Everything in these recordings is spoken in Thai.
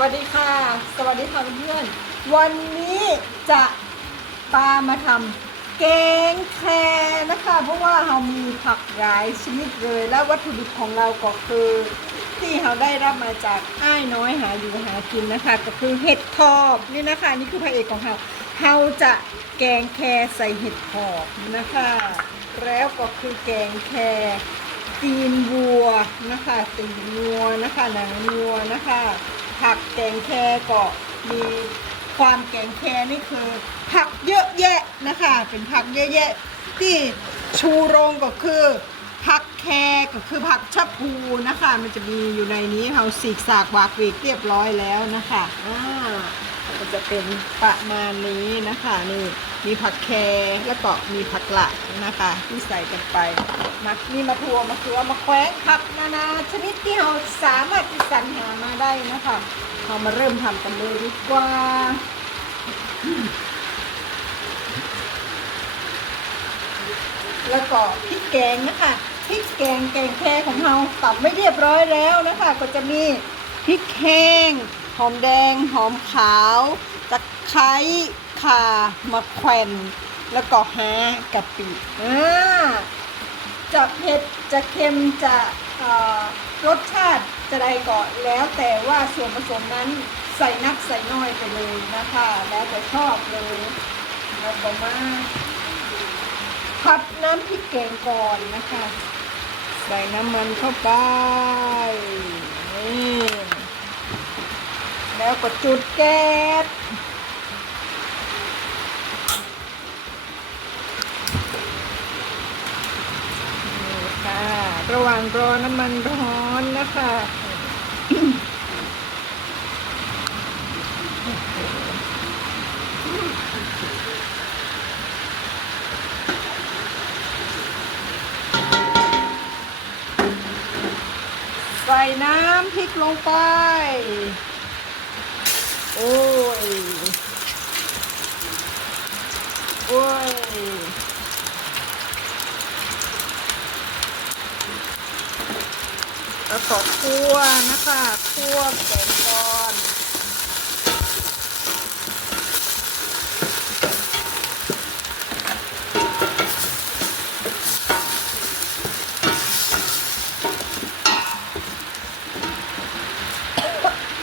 วัสดีค่ะ สวัสดีค่ะเพื่อนๆวันนี้จะตามมาทำแกงแครนะคะ เพราะว่าเรามีผักหลายชนิดเลย และวัตถุดิบของเราก็คือ ที่เราได้รับมาจากอ้ายน้อยหาอยู่หากินนะคะ ก็คือเห็ดทอบนี่นะคะนี่คือพระเอกของเราเราจะแกงแครใส่เห็ดทอบนะคะ แล้วก็คือแกงแครตีนวัวนะคะตีนวัวนะคะหนังวัวนะคะ ผักแกงแคก็มีความแกงแคนี่คือ ผักเยอะแยะนะคะ เป็นผักเยอะแยะ ที่ชูโรงก็คือ ผักแคก็คือผักชะพูนะคะ มันจะมีอยู่ในนี้เขาสีกสากวากเวกเรียบร้อยแล้วนะคะอ่า ก็จะเป็นประมาณนี้นะคะนี่มีผักแครแล้วก็มีผักหละนะคะ ที่ใส่กันไปมักมีมะพร้าวมะเขือมะแขวงผักนานาชนิดที่เราสามารถสรรหามาได้นะคะเรามาเริ่มทำกันเลยดีกว่าแล้วก็พริกแกงนะคะพริกแกงแกงแคของเราตับไม่เรียบร้อยแล้วนะคะ ก็จะมีพริกแห้ง หอมแดง หอมขาวตะไคร้ข่ามะแขวนแล้วก็ฮากะปิอ่าจะเผ็ดจะเค็มจะรสชาติจะใดก็แล้วแต่ว่าส่วนผสมนั้นใส่นักใส่น้อยไปเลยนะคะ แล้วแต่ชอบเลยแล้วก็มาผัดน้ำพริกแกงก่อนนะคะ ใส่น้ำมันเข้าไปนี่ แล้วก็จุดแก๊สนี่ค่ะระหว่างรอน้ำมันร้อนนะคะใส่น้ำพริกลงไป โอ้ย โอ้ย แล้วก็คั่วนะคะคั่วแกงก่อน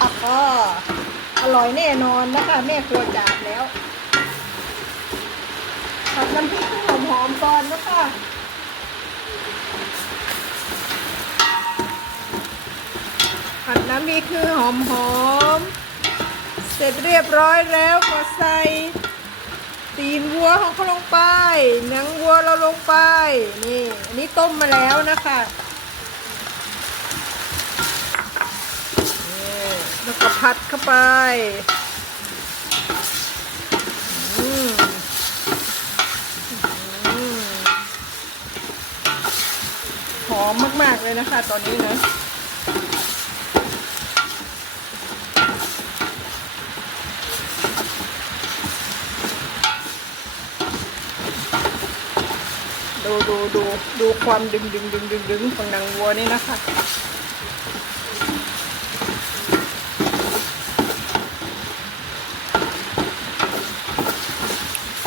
อะก็ อร่อยแน่นอนนะคะ แม่ครัวจานแล้วผัดน้ำพริกให้หอมๆก่อนนะคะผัดน้ำพริกคือหอมๆเสร็จเรียบร้อยแล้วก็ใส่ตีนวัวของเขาลงไป หนังวัวเราลงไป นี่ อันนี้ต้มมาแล้วนะคะแล้วก็พัด เข้าไปอืมมหอมมากๆเลยนะคะ ตอนนี้นะดูดูดูดูความดึงดึงดึงดึงดึงของนางวัวนี่นะคะ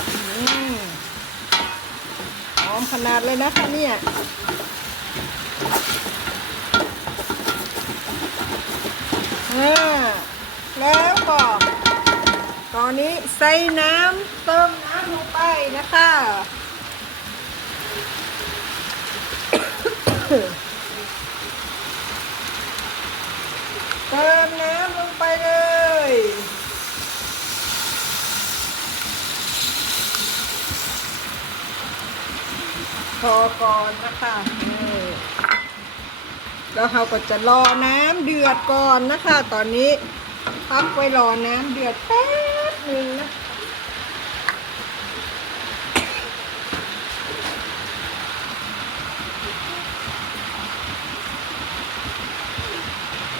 อืมหอม ขนาดเลยนะคะเนี่ยอ่าแล้วก็ตอนนี้ใส่น้ำเติมน้ำลงไปนะคะ เติมน้ำลงไปเลย พอก่อนนะคะนี่แล้วเราก็จะรอน้ำเดือดก่อนนะคะ ตอนนี้พักไว้รอน้ำเดือดแป๊บหนึ่งนะ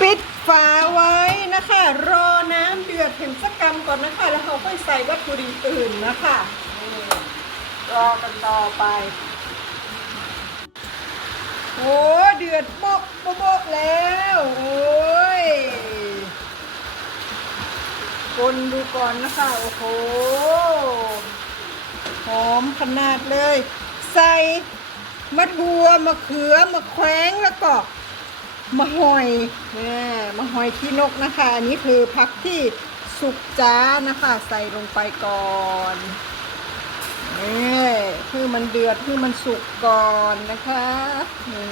ปิดฝาไว้นะคะ รอน้ำเดือดถึงสักกรัมก่อนนะคะ แล้วเราค่อยใส่วัตถุดิบอื่นนะคะ รอกันต่อไป โอ้เดือดโบ๊ะโบ๊ะโบ๊ะแล้ว โอ้ยคนดูก่อนนะคะ โอ้โห หอมขนาดเลย ใส่มะทัวมะเขือมะแขวงแล้วก็มะหอยนี่มะหอยขี้นกนะคะ อันนี้คือผักที่สุกจ้านะคะ ใส่ลงไปก่อน นี่คือมันเดือดคือมันสุกก่อนนะคะนี่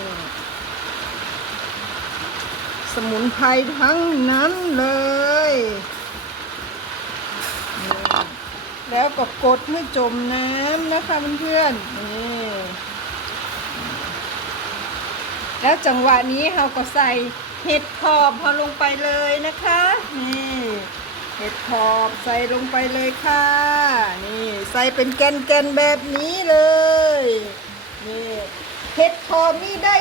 สมุนไพรทั้งนั้นเลยแล้วก็กดให้จมน้ำนะคะเพื่อนๆนี่แล้วจังหวะนี้เราก็ใส่เห็ดขอบพอลงไปเลยนะคะนี่ เห็ดขอบใส่ลงไปเลยค่ะ นี่ใส่เป็นแกนๆแบบนี้เลย นี่เห็ดขอบนี่ได้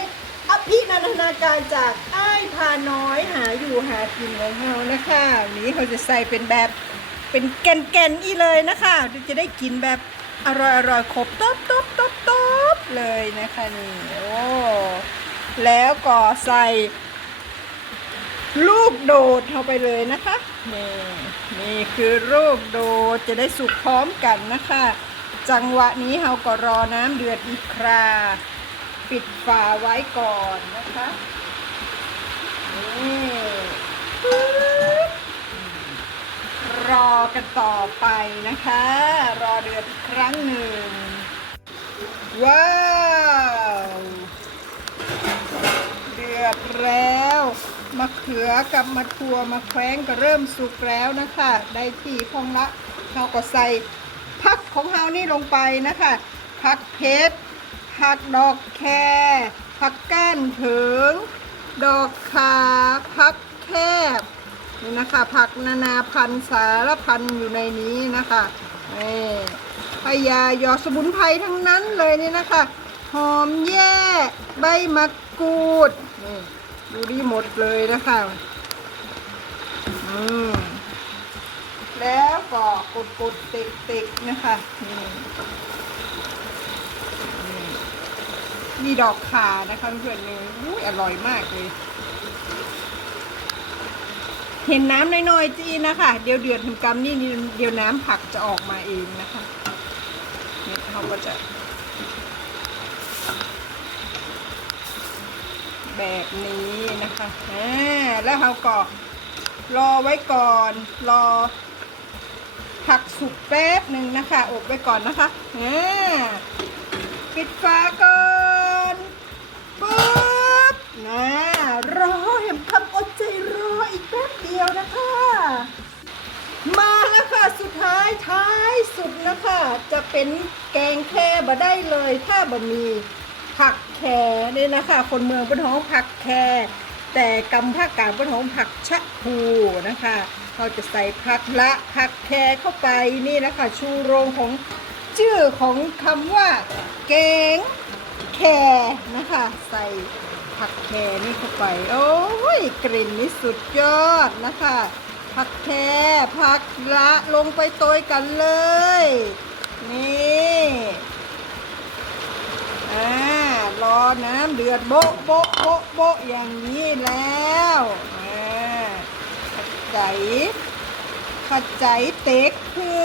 อภินันทนาการจากอ้ายพาน้อยหาอยู่หากินของเรานะคะนี้เขาจะใส่เป็นแบบเป็นแกนๆอีเลยนะคะ จะได้กินแบบอร่อยอร่อยๆครบต๊บต๊บต๊บต๊บเลยนะคะนี่โอ้แล้วก็ใส่ ลูกโดดเข้าไปเลยนะคะนี่นี่คือลูกโดดจะได้สุกพร้อมกันนะคะ จังหวะนี้เราก็รอน้ำเดือดอีกครา ปิดฝาไว้ก่อนนะคะนี่รอกันต่อไปนะคะ รอเดือดอีกครั้งหนึ่งว้าว เดือดแล้ว มะเขือกับมะทัวมะแขวงก็เริ่มสุกแล้วนะคะ ได้ที่พองละเราก็ใส่ผักของเรานี่ลงไปนะคะผักเพชรผักดอกแครผักก้านเถิง ดอกขาผักแคบนี่นะคะ ผักนานาพันธุ์สารพันธุ์อยู่ในนี้นะคะนี่พยายอสมุนไพรทั้งนั้นเลยนี่นะคะ หอมแย่ ใบมะกรูดนี่ ดูดีหมดเลยนะคะอืมแล้วก็กดกดๆเตกเตกๆนะคะนี่นี่มีดอกขานะคะเพื่อนๆนี่อุ้ยอร่อยมากเลย เห็นน้ำน้อยๆจีนะคะ เดี๋ยวเดือดถึงกำนี่นี่เดี๋ยวน้ำผักจะออกมาเองนะคะเนี่ยเขาก็จะ แบบนี้นะคะอ่าแล้วเราก็รอไว้ก่อน รอ ผักสุกแป๊บหนึ่งนะคะ อบไว้ก่อนนะคะอ่าปิดฝาก่อนปุ๊บนะรอเห็นคำอดใจรออีกแป๊บเดียวนะคะ มาแล้วค่ะสุดท้ายท้ายสุดนะคะ จะเป็นแกงแค่บะได้เลยถ้าบะมี ผักแคเนี่นะคะ คนเมืองเป็นท้องผักแคแต่กำภาคกลางเป็นท้องผักชะพูนะคะ เราจะใส่ผักละผักแคเข้าไปนี่นะคะชูโรงของชื่อของคำว่าแกงแคนะคะ ใส่ผักแคนี่เข้าไป โอ้ยกลิ่นนี่สุดยอดนะคะ ผักแคผักละลงไปโตยกันเลย นี่อ่า รอน้ำเดือดโบ๊ะโบ๊ะโบ๊ะโบ๊ะอย่างนี้แล้วผัดใจผัดใจเต็กคือ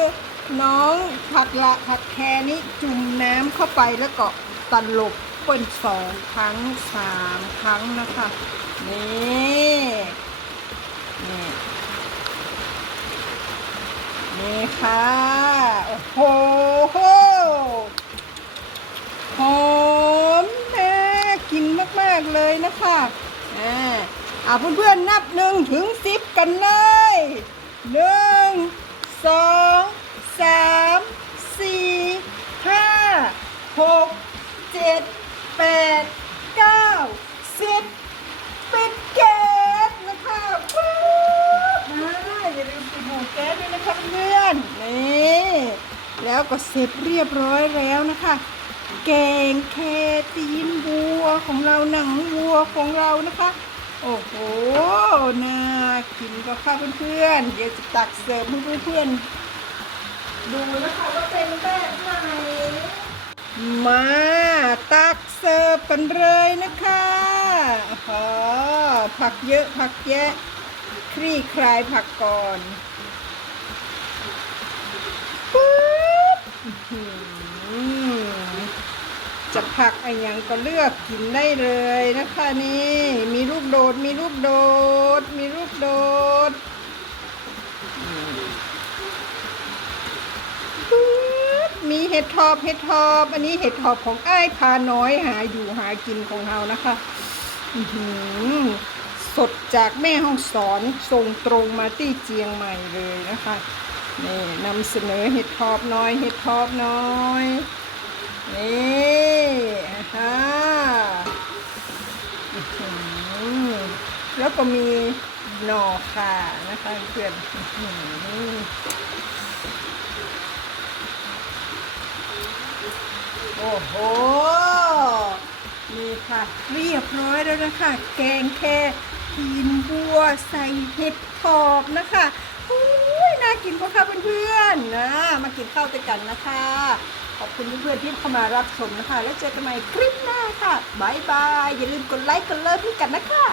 น้องผักละผักแคนี้จุ่มน้ำเข้าไปแล้วก็ตลบเป็นสองครั้งสามครั้งนะคะนี่นี่นี่ค่ะ โอ้โหอมน่ากินมาก ๆ เลยนะคะอ่า อ่าเพื่อนๆนับหนึ่งถึงสิบกันเลยหนึ่งสองสามสี่ห้าหกเจ็ดแปดเก้าสิบปิดแก๊สนะคะปุ๊บมาอย่าลืมปิดหัวแก๊สด้วยนะคะเพื่อนนี่แล้วก็เสร็จเรียบร้อยแล้วนะคะ แกงแคตีนวัวของเราหนังวัวของเรานะคะ โอ้โหน่ากินก็ข้าเพื่อนๆ เดี๋ยวจะตักเสิร์ฟเพื่อนเพื่อนดูนะคะว่าเป็นแบบไหน มาตักเสิร์ฟกันเลยนะคะอ๋อผักเยอะผักแยะ คลี่คลายผักก่อน ปุ๊บ จะผักอะไรยังก็เลือกกินได้เลยนะคะนี่มีลูกโดดมีลูกโดด มีลูกโดดมีเห็ดทอบเห็ดทอบ อันนี้เห็ดทอบของไอ้พาน้อยหาอยู่หากินของเรานะคะอือหือสดจากแม่ห้องสอนส่งตรงมาที่เจียงใหม่เลยนะคะนี่นำเสนอเห็ดทอบน้อย เห็ดทอบน้อย นี่อ่าฮะแล้วก็มีหน่อค่ะนะคะเพื่อนโอ้โหนี่ค่ะ เรียบร้อยแล้วนะคะ แกงแค่กินบัวใส่เห็ดขอบนะคะอุ้ยน่ากินปะคะเพื่อนๆนะ มากินข้าวด้วยกันนะคะ ขอบคุณเพื่อนๆที่เข้ามารับชมนะคะ แล้วเจอกันใหม่คลิปหน้าค่ะบายบาย อย่าลืมกดไลค์กดเลิฟให้กันนะคะ